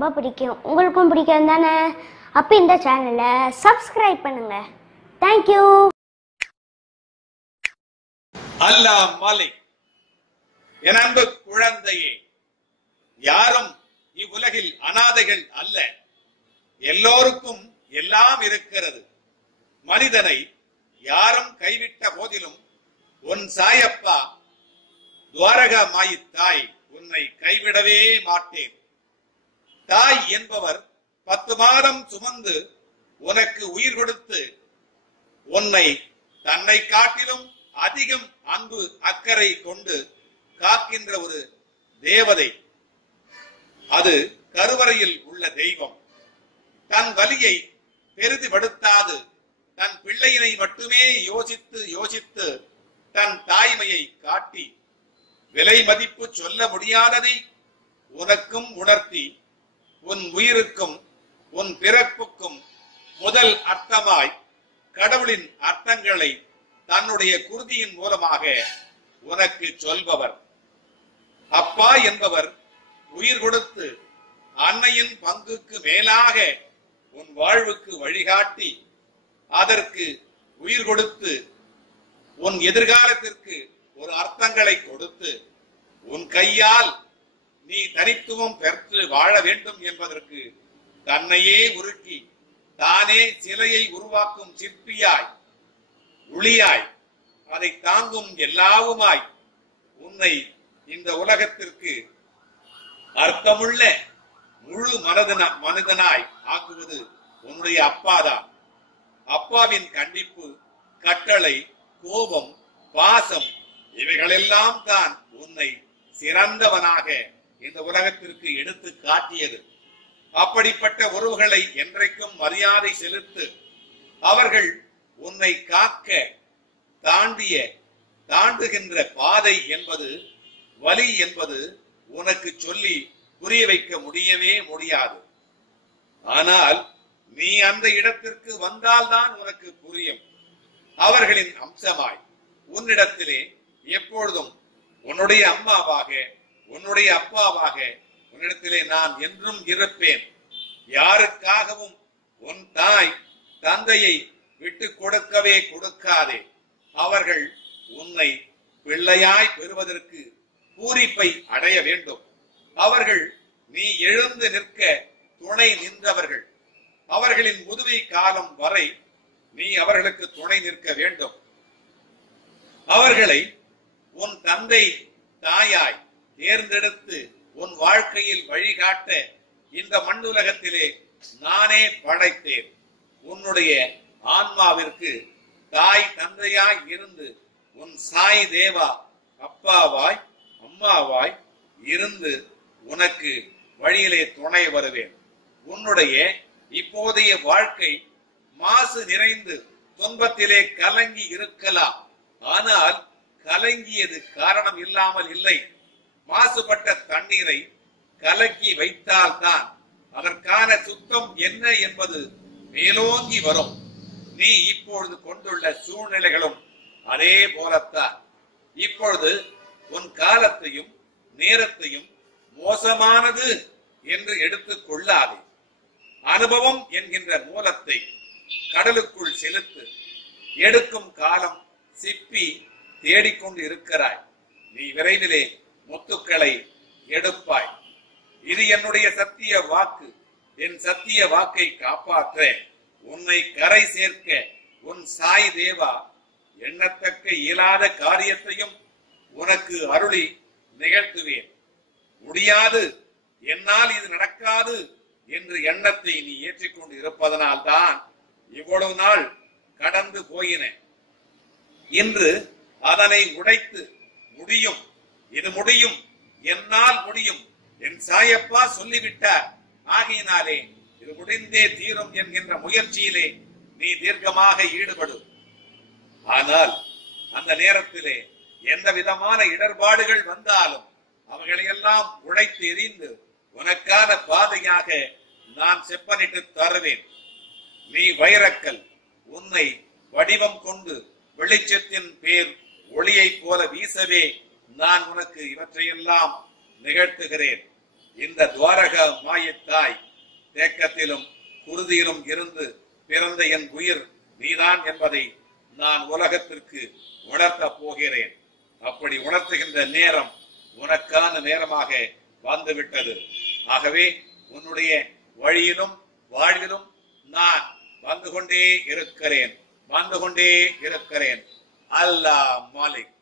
ரொம்ப பிடிக்கும். உங்களுக்கும் பிடிக்கும் தானே? அப்போ இந்த சேனலை சப்ஸ்கிரைப் பண்ணுங்க. தேங்க்யூ அல்லா மாலிக் என் அன்பு குழந்தையே யாரும் இவ்வுலகில் அனாதைகள் அல்ல. எல்லோருக்கும் எல்லாம் இருக்கிறது. மனிதனை யாரும் கைவிட்ட போதிலும் உன் சாயப்பா துவாரகா மாயி தாய் உன்னை கைவிடவே மாட்டேன். தாய் என்பவர் பத்து மாதம் சுமந்து உனக்கு உயிர் கொடுத்து உன்னை தன்னை காட்டிலும் அதிகம் அன்பு அக்கறை கொண்டு காக்கின்ற ஒரு தேவதை. அது கருவறையில் உள்ள தெய்வம். தன் வலியை பெரிதுபடுத்தாது. தன் பிள்ளையினை மட்டுமே யோசித்து யோசித்து தன் தாய்மையை காட்டி விலை மதிப்பு சொல்ல முடியாததை உனக்கும் உணர்த்தி உன் உயிருக்கும் உன் பிறப்புக்கும் முதல் அர்த்தமாய் கடவுளின் அர்த்தங்களை தன்னுடைய குருதியின் மூலமாக உனக்கு சொல்பவர். அப்பா என்பவர் உயிர் கொடுத்து அன்னையின் பங்குக்கு மேலாக உன் வாழ்வுக்கு வழிகாட்டி அதற்கு உயிர் கொடுத்து உன் எதிர்காலத்திற்கு ஒரு அர்த்தங்களை கொடுத்து உன் கையால் நீ தனித்துவம் பெற்று வாழ வேண்டும் என்பதற்கு தன்னையே உருக்கி தானே சிலையை உருவாக்கும் சிற்பியாய் ஒளியாய் அதை தாங்கும் எல்லாவுமாய் உன்னை இந்த உலகத்திற்கு அர்த்தமுள்ள முழு மனதன மனிதனாய் ஆக்குவது உன்னுடைய அப்பாதான். அப்பாவின் கண்டிப்பு கட்டளை கோபம் பாசம் இவைகளெல்லாம் தான் உன்னை சிறந்தவனாக இந்த உலகத்திற்கு எடுத்து காட்டியது. அப்படிப்பட்ட உறவுகளை என்றைக்கும் மரியாதை செலுத்து அவர்கள் உன்னை காக்க தாண்டிய தாண்டுகின்ற பாதை என்பது வலி என்பது உனக்கு சொல்லி புரிய வைக்க முடியவே முடியாது. ஆனால் நீ அந்த இடத்திற்கு வந்தால்தான் உனக்கு புரியும். அவர்களின் அம்சமாய் உன்னிடத்திலே எப்பொழுதும் உன்னுடைய அம்மாவாக உன்னுடைய அப்பாவாக உன்னிடத்திலே நான் என்றும் இருப்பேன். யாருக்காகவும் உன் தாய் தந்தையை விட்டு கொடுக்கவே கொடுக்காதே. அவர்கள் உன்னை பிள்ளையாய் பெறுவதற்கு பூரிப்பை அடைய வேண்டும். அவர்கள் நீ எழுந்து நிற்க துணை நின்றவர்கள். அவர்களின் முதுமை காலம் வரை நீ அவர்களுக்கு துணை நிற்க வேண்டும். அவர்களை உன் தந்தை தாயாய் தேர்ந்தெடுத்து உன் வாழ்க்கையில் வழிகாட்ட இந்த மண்ணுலகத்திலே நானே படைத்தேன். உன்னுடைய ஆன்மாவிற்கு தாய் தந்தையாய் இருந்து உன் சாய் தேவா அப்பாவாய் அம்மாவாய் இருந்து உனக்கு வழியிலே துணை வருவேன். உன்னுடைய இப்போதைய வாழ்க்கை மாசு நிறைந்து துன்பத்திலே கலங்கி இருக்கலாம். ஆனால் கலங்கியது காரணம் இல்லாமல் இல்லை. மாசுபட்ட தண்ணீரை கலக்கி வைத்தால்தான் அதற்கான சுத்தம் என்ன என்பது மேலோங்கி வரும். நீ இப்பொழுது கொண்டுள்ள சூழ்நிலைகளும் அதே போலத்தான். இப்பொழுது உன் காலத்தையும் நேரத்தையும் மோசமானது என்று எடுத்துக் கொள்ளாதே. அனுபவம் என்கின்ற மூலத்தை கடலுக்குள் செலுத்து எடுக்கும் காலம் சிப்பி தேடிக்கொண்டு இருக்கிறாய் நீ விரைவிலே முத்துக்களை எடுப்பாய். இது என்னுடைய சத்திய வாக்கு. என் சத்திய வாக்கை காப்பாற்ற உன்னை கரை சேர்க்க உன் சாய் தேவா எண்ணத்தக்க இயலாத காரியத்தையும் உனக்கு அருளி நிகழ்த்துவேன். முடியாது. என்னால் இது நடக்காது என்று எண்ணத்தை நீ ஏற்றிக்கொண்டு இருப்பதனால் தான் இவ்வளவு நாள் கடந்து போயின. இன்று அதனை உடைத்து முடியும். இது முடியும். என்னால் முடியும். என் சாயப்பா சொல்லிவிட்டார். ஆகையினாலே இது முடிந்தே தீரும் என்கின்ற முயற்சியிலே நீ தீர்க்கமாக ஈடுபடு. ஆனால் அந்த நேரத்திலே எந்த விதமான இடர்பாடுகள் வந்தாலும் அவைகளையெல்லாம் உழைத்து எரிந்து உனக்கான பாதையாக நான் செப்பனிட்டு தருவேன். நீ வைரக்கல் உன்னை வடிவம் கொண்டு வெளிச்சத்தின் பேர் ஒளியைப் போல வீசவே நான் உனக்கு இவற்றையெல்லாம் நிகழ்த்துகிறேன். இந்த துவாரக மாயத்தாய் தேக்கத்திலும் குருதியிலும் இருந்து பிறந்த என் உயிர் நீதான் என்பதை நான் உலகத்திற்கு உணர்த்தப் போகிறேன். அப்படி உணர்த்துகின்ற நேரம் உனக்கான நேரமாக வந்துவிட்டது. ஆகவே உன்னுடைய வழியிலும் வாழ்விலும் நான் வந்து கொண்டே இருக்கிறேன். வந்து கொண்டே இருக்கிறேன். அல்லாஹ் மாலிக்.